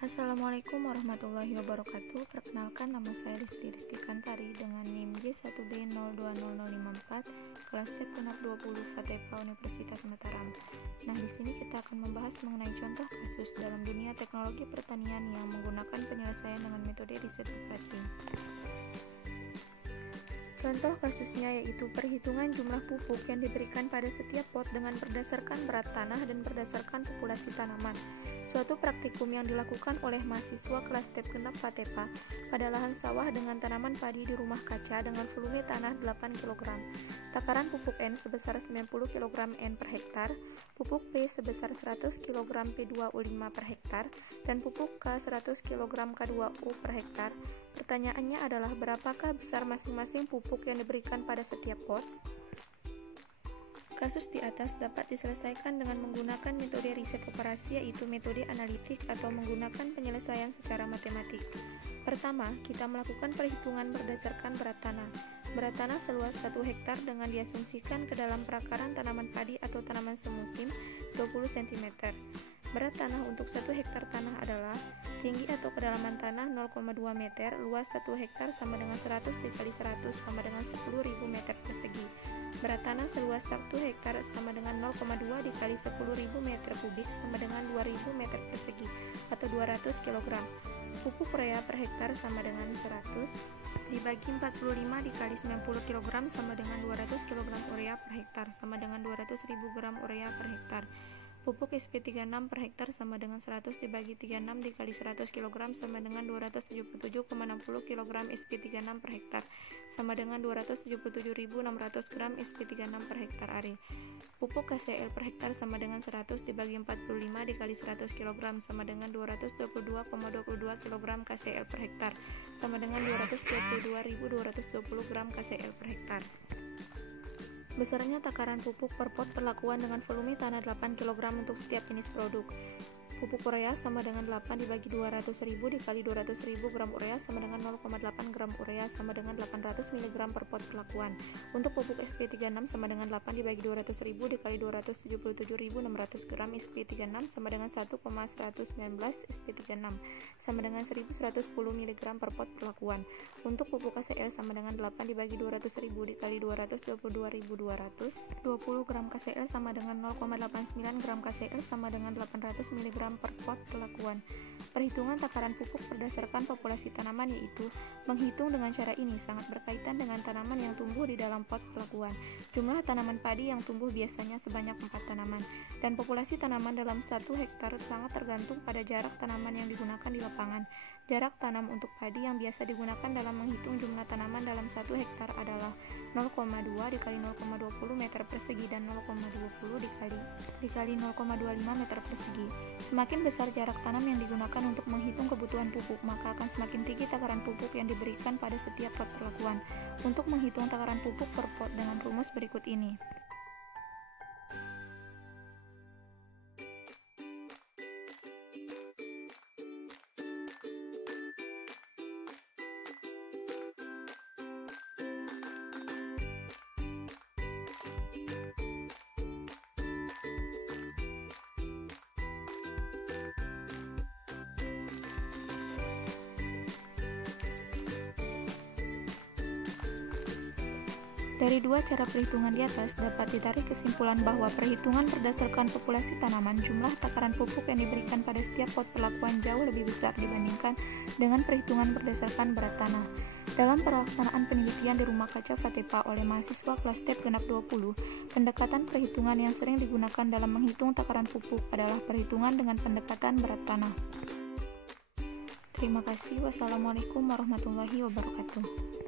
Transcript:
Assalamualaikum warahmatullahi wabarakatuh. Perkenalkan, nama saya Rizky Kantari dengan NIM J1B020054, kelas TEP genap 20 FATEPA Universitas Mataram. Nah, di sini kita akan membahas mengenai contoh kasus dalam dunia teknologi pertanian yang menggunakan penyelesaian dengan metode riset operasi. Contoh kasusnya yaitu perhitungan jumlah pupuk yang diberikan pada setiap pot dengan berdasarkan berat tanah dan berdasarkan populasi tanaman. Suatu praktikum yang dilakukan oleh mahasiswa kelas TEP genap FATEPA pada lahan sawah dengan tanaman padi di rumah kaca dengan volume tanah 8 kg. Takaran pupuk N sebesar 90 kg N per hektar, pupuk P sebesar 100 kg P2O5 per hektar, dan pupuk K 100 kg K2O per hektar. Pertanyaannya adalah berapakah besar masing-masing pupuk yang diberikan pada setiap pot? Kasus di atas dapat diselesaikan dengan menggunakan metode riset operasi, yaitu metode analitik atau menggunakan penyelesaian secara matematik. Pertama, kita melakukan perhitungan berdasarkan berat tanah. Berat tanah seluas 1 hektar dengan diasumsikan ke dalam perakaran tanaman padi atau tanaman semusim 20 cm. Berat tanah untuk 1 hektar tanah adalah tinggi atau kedalaman tanah 0,2 meter, luas 1 hektar sama dengan 100 dikali 100 sama dengan 10.000 meter persegi. Berat tanah seluas 1 hektar sama dengan 0,2 dikali 10.000 meter kubik sama dengan 2.000 meter persegi atau 200 kg. Pupuk urea per hektar sama dengan 100 dibagi 45 dikali 90 kg sama dengan 200 kg urea per hektar sama dengan 200.000 gram urea per hektar. Pupuk SP36 per hektar sama dengan 100 dibagi 36 dikali 100 kg sama dengan 277,60 kg SP36 per hektar sama dengan 277.600 gram SP36 per hektar are. Pupuk KCl per hektar sama dengan 100 dibagi 45 dikali 100 kg sama dengan 222,22 kg KCl per hektar sama dengan 222.220 gram KCl per hektar. Besarnya takaran pupuk per pot perlakuan dengan volume tanah 8 kg untuk setiap jenis produk. Pupuk urea sama dengan 8 dibagi 200.000 dikali 200.000 gram urea sama dengan 0,8 gram urea sama dengan 800 mg per pot perlakuan. Untuk pupuk SP36 sama dengan 8 dibagi 200.000 dikali 277.600 gram SP36 sama dengan 1,119 SP36 sama dengan 1110 mg per pot perlakuan. Untuk pupuk KCl sama dengan 8 dibagi 200.000 dikali 222.200 20 gram KCl sama dengan 0,89 gram KCl sama dengan 800 mg per pot perlakuan. Perhitungan takaran pupuk berdasarkan populasi tanaman yaitu menghitung dengan cara ini sangat berkaitan dengan tanaman yang tumbuh di dalam pot perlakuan. Jumlah tanaman padi yang tumbuh biasanya sebanyak 4 tanaman dan populasi tanaman dalam 1 hektar sangat tergantung pada jarak tanaman yang digunakan di lapangan. Jarak tanam untuk padi yang biasa digunakan dalam menghitung jumlah tanaman dalam 1 hektar adalah 0,2 dikali 0,20 meter persegi dan 0,20 dikali 0,25 meter persegi. Semakin besar jarak tanam yang digunakan untuk menghitung kebutuhan pupuk, maka akan semakin tinggi takaran pupuk yang diberikan pada setiap pot perlakuan. Untuk menghitung takaran pupuk per pot dengan rumus berikut ini. Dari dua cara perhitungan di atas dapat ditarik kesimpulan bahwa perhitungan berdasarkan populasi tanaman, jumlah takaran pupuk yang diberikan pada setiap pot perlakuan jauh lebih besar dibandingkan dengan perhitungan berdasarkan berat tanah. Dalam pelaksanaan penelitian di rumah kaca FATEPA oleh mahasiswa kelas TEP genap 20, pendekatan perhitungan yang sering digunakan dalam menghitung takaran pupuk adalah perhitungan dengan pendekatan berat tanah. Terima kasih. Wassalamualaikum warahmatullahi wabarakatuh.